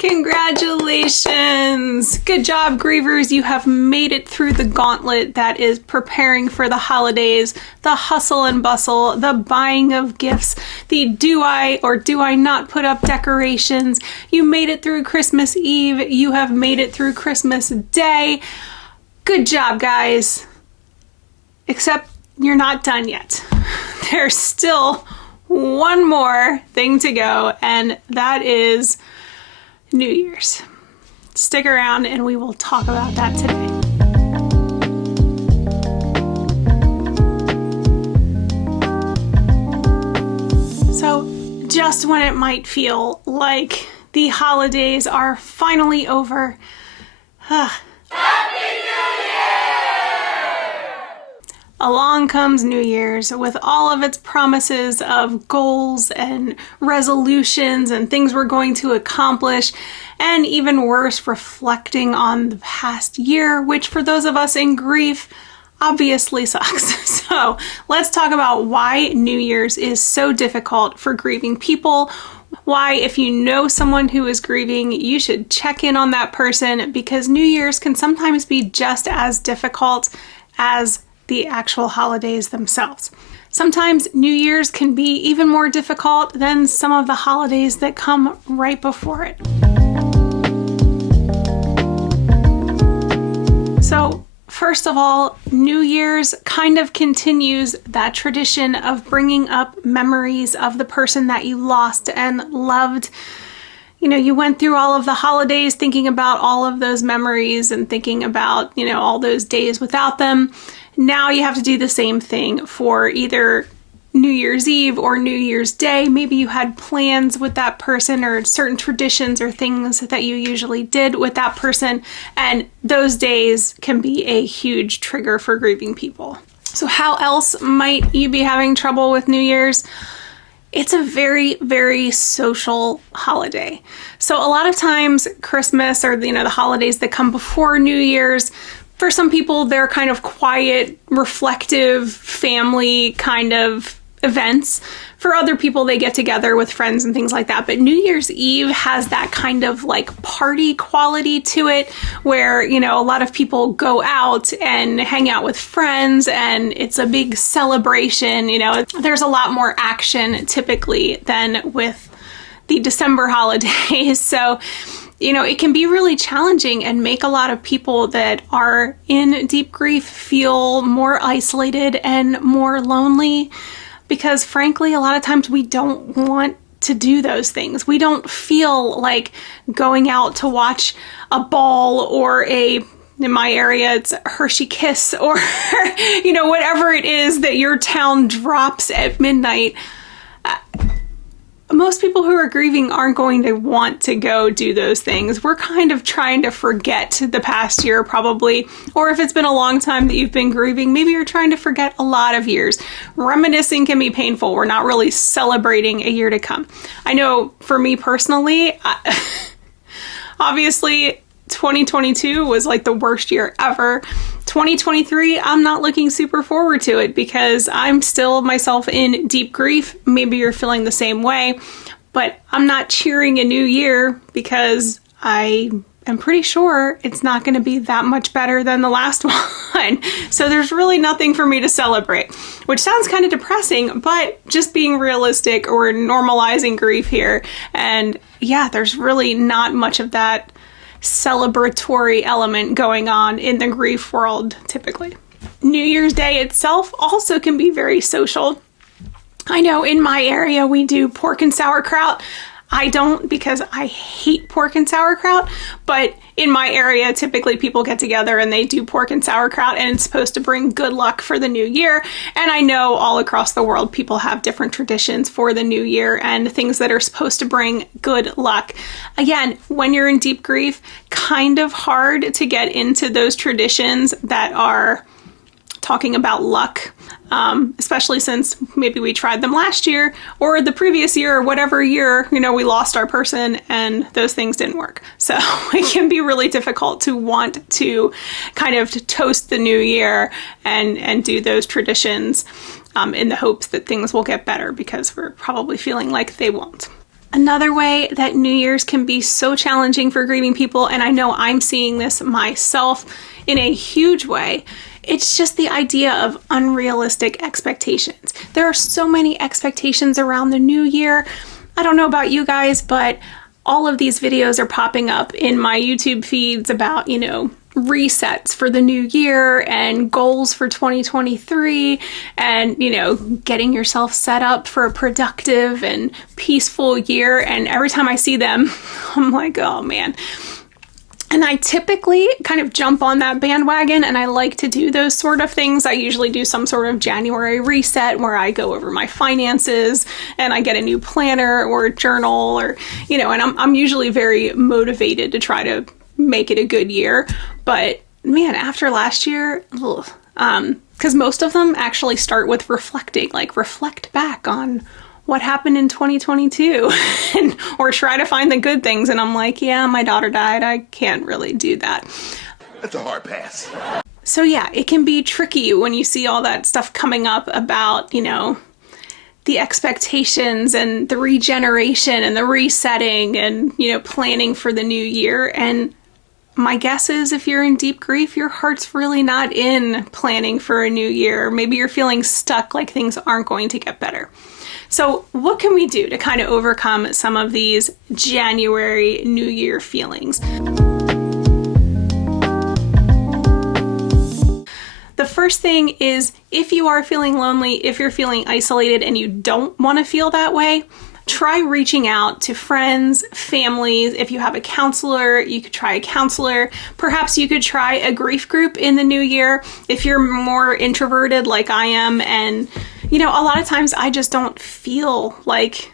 Congratulations! Good job, grievers. You have made it through the gauntlet that is preparing for the holidays, the hustle and bustle, the buying of gifts, the do I or do I not put up decorations. You made it through Christmas Eve. You have made it through Christmas Day. Good job, guys. Except you're not done yet. There's still one more thing to go, and that is New Year's. Stick around and we will talk about that today. So, just when it might feel like the holidays are finally over, along comes New Year's with all of its promises of goals and resolutions and things we're going to accomplish, and even worse, reflecting on the past year, which for those of us in grief obviously sucks. So let's talk about why New Year's is so difficult for grieving people. Why, if you know someone who is grieving, you should check in on that person, because New Year's can sometimes be just as difficult as the actual holidays themselves. Sometimes New Year's can be even more difficult than some of the holidays that come right before it. So, first of all, New Year's kind of continues that tradition of bringing up memories of the person that you lost and loved. You know, you went through all of the holidays thinking about all of those memories and thinking about, all those days without them. Now you have to do the same thing for either New Year's Eve or New Year's Day. Maybe you had plans with that person or certain traditions or things that you usually did with that person, and those days can be a huge trigger for grieving people. So how else might you be having trouble with New Year's? It's a very, very social holiday. So a lot of times Christmas or, the holidays that come before New Year's, for some people, they're kind of quiet, reflective, family kind of events. For other people, they get together with friends and things like that. But New Year's Eve has that kind of like party quality to it where, a lot of people go out and hang out with friends and it's a big celebration. There's a lot more action typically than with the December holidays. So, it can be really challenging and make a lot of people that are in deep grief feel more isolated and more lonely, because frankly, a lot of times we don't want to do those things. We don't feel like going out to watch a ball or in my area, it's a Hershey Kiss or, whatever it is that your town drops at midnight. Most people who are grieving aren't going to want to go do those things. We're kind of trying to forget the past year probably, or if it's been a long time that you've been grieving, maybe you're trying to forget a lot of years. Reminiscing can be painful. We're not really celebrating a year to come. I know for me personally, obviously 2022 was like the worst year ever. 2023, I'm not looking super forward to it because I'm still myself in deep grief. Maybe you're feeling the same way, but I'm not cheering a new year because I am pretty sure it's not going to be that much better than the last one. So there's really nothing for me to celebrate, which sounds kind of depressing, but just being realistic or normalizing grief here. And yeah, there's really not much of that celebratory element going on in the grief world typically. New Year's Day itself also can be very social. I know in my area we do pork and sauerkraut. I don't, because I hate pork and sauerkraut, but in my area, typically people get together and they do pork and sauerkraut, and it's supposed to bring good luck for the new year. And I know all across the world, people have different traditions for the new year and things that are supposed to bring good luck. Again, when you're in deep grief, kind of hard to get into those traditions that are talking about luck. Especially since maybe we tried them last year or the previous year or whatever year, we lost our person and those things didn't work. So it can be really difficult to want to kind of toast the new year and do those traditions in the hopes that things will get better, because we're probably feeling like they won't. Another way that New Year's can be so challenging for grieving people, and I know I'm seeing this myself in a huge way, it's just the idea of unrealistic expectations. There are so many expectations around the new year. I don't know about you guys, but all of these videos are popping up in my YouTube feeds about, resets for the new year and goals for 2023 and, getting yourself set up for a productive and peaceful year. And every time I see them, I'm like, oh man. And I typically kind of jump on that bandwagon, and I like to do those sort of things. I usually do some sort of January reset where I go over my finances and I get a new planner or a journal or, and I'm usually very motivated to try to make it a good year. But man, after last year, because most of them actually start with reflecting, like reflect back on what happened in 2022 or try to find the good things. And I'm like, yeah, my daughter died. I can't really do that. That's a hard pass. So yeah, it can be tricky when you see all that stuff coming up about, the expectations and the regeneration and the resetting and, planning for the new year. And my guess is if you're in deep grief, your heart's really not in planning for a new year. Maybe you're feeling stuck, like things aren't going to get better. So what can we do to kind of overcome some of these January New Year feelings? The first thing is, if you are feeling lonely, if you're feeling isolated and you don't want to feel that way, try reaching out to friends, families. If you have a counselor, you could try a counselor. Perhaps you could try a grief group in the new year. If you're more introverted like I am, and a lot of times I just don't feel like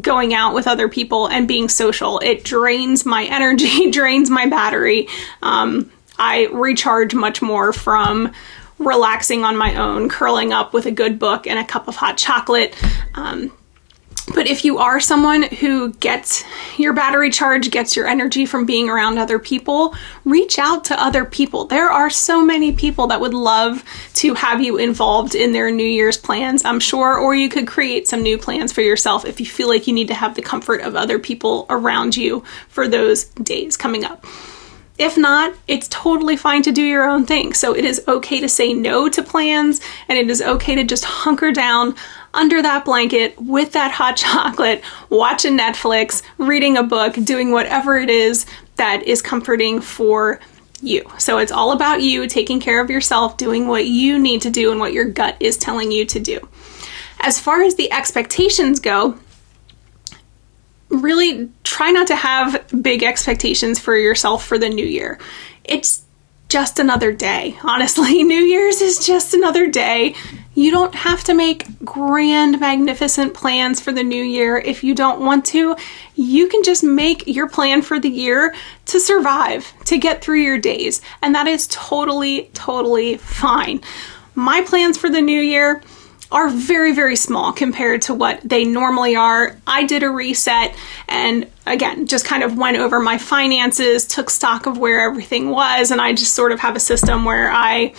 going out with other people and being social. It drains my energy, drains my battery. I recharge much more from relaxing on my own, curling up with a good book and a cup of hot chocolate. But if you are someone who gets your battery charge, gets your energy from being around other people, reach out to other people. There are so many people that would love to have you involved in their New Year's plans, I'm sure, or you could create some new plans for yourself if you feel like you need to have the comfort of other people around you for those days coming up. If not, it's totally fine to do your own thing. So it is okay to say no to plans, and it is okay to just hunker down under that blanket with that hot chocolate, watching Netflix, reading a book, doing whatever it is that is comforting for you. So it's all about you taking care of yourself, doing what you need to do and what your gut is telling you to do. As far as the expectations go, really try not to have big expectations for yourself for the new year. It's just another day. Honestly, New Year's is just another day. You don't have to make grand, magnificent plans for the new year if you don't want to. You can just make your plan for the year to survive, to get through your days. And that is totally, totally fine. My plans for the new year are very, very small compared to what they normally are. I did a reset and again, just kind of went over my finances, took stock of where everything was, and I just sort of have a system where I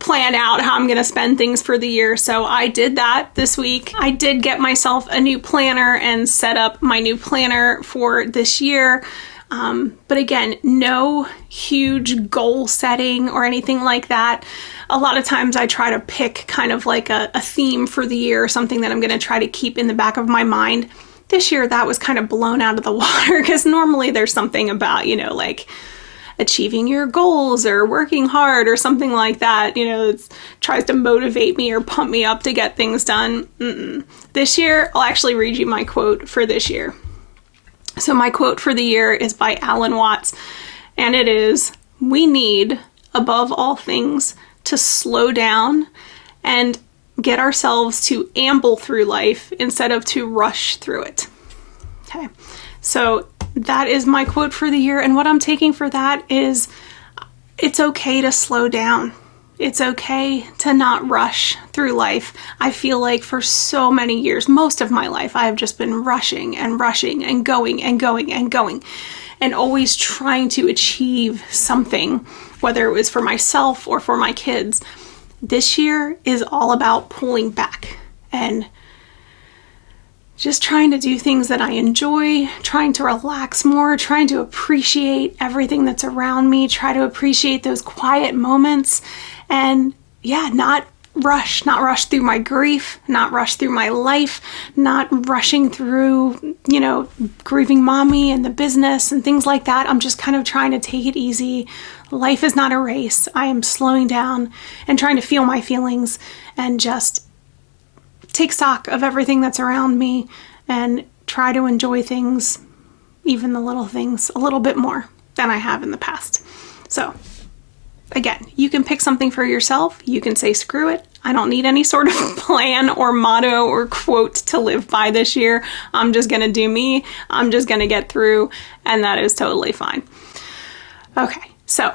plan out how I'm going to spend things for the year. So I did that this week. I did get myself a new planner and set up my new planner for this year. But again, no huge goal setting or anything like that. A lot of times I try to pick kind of like a theme for the year, something that I'm going to try to keep in the back of my mind. This year that was kind of blown out of the water because normally there's something about, like achieving your goals or working hard or something like that, it tries to motivate me or pump me up to get things done. This year, I'll actually read you my quote for this year. So my quote for the year is by Alan Watts, and it is, "We need, above all things, to slow down and get ourselves to amble through life instead of to rush through it." Okay, so that is my quote for the year, and what I'm taking for that is it's okay to slow down. It's okay to not rush through life. I feel like for so many years, most of my life, I have just been rushing and rushing and going and going and going and always trying to achieve something, whether it was for myself or for my kids. This year is all about pulling back and just trying to do things that I enjoy, trying to relax more, trying to appreciate everything that's around me, try to appreciate those quiet moments, and not rush through my grief, not rush through my life, not rushing through, grieving mommy and the business and things like that. I'm just kind of trying to take it easy. Life is not a race. I am slowing down and trying to feel my feelings and just take stock of everything that's around me and try to enjoy things, even the little things, a little bit more than I have in the past. So again, you can pick something for yourself. You can say, screw it. I don't need any sort of plan or motto or quote to live by this year. I'm just going to do me. I'm just going to get through, and that is totally fine. Okay, so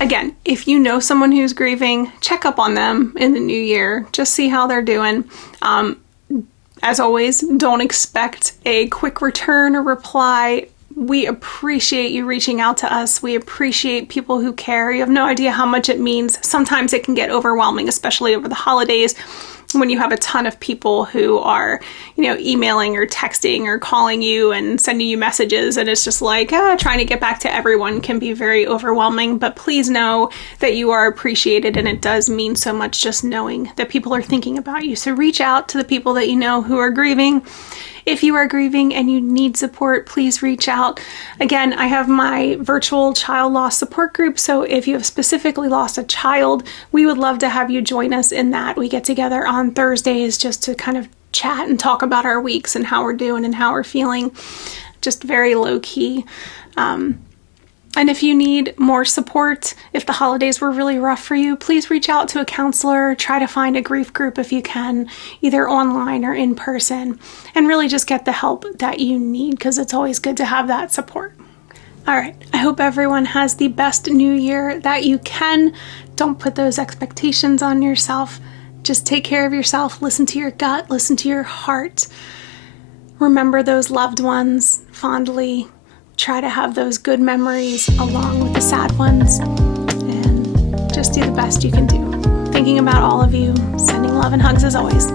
again, if you know someone who's grieving, check up on them in the new year. Just see how they're doing. As always, don't expect a quick return or reply. We appreciate you reaching out to us. We appreciate people who care. You have no idea how much it means. Sometimes it can get overwhelming, especially over the holidays, when you have a ton of people who are, emailing or texting or calling you and sending you messages, and it's just like, trying to get back to everyone can be very overwhelming. But please know that you are appreciated, and it does mean so much just knowing that people are thinking about you. So reach out to the people that you know who are grieving. If you are grieving and you need support, please reach out. Again, I have my virtual child loss support group. So if you have specifically lost a child, we would love to have you join us in that. We get together on Thursdays just to kind of chat and talk about our weeks and how we're doing and how we're feeling. Just very low key. And if you need more support, if the holidays were really rough for you, please reach out to a counselor. Try to find a grief group if you can, either online or in person, and really just get the help that you need, because it's always good to have that support. All right, I hope everyone has the best new year that you can. Don't put those expectations on yourself. Just take care of yourself. Listen to your gut. Listen to your heart. Remember those loved ones fondly. Try to have those good memories along with the sad ones, and just do the best you can do. Thinking about all of you, sending love and hugs as always.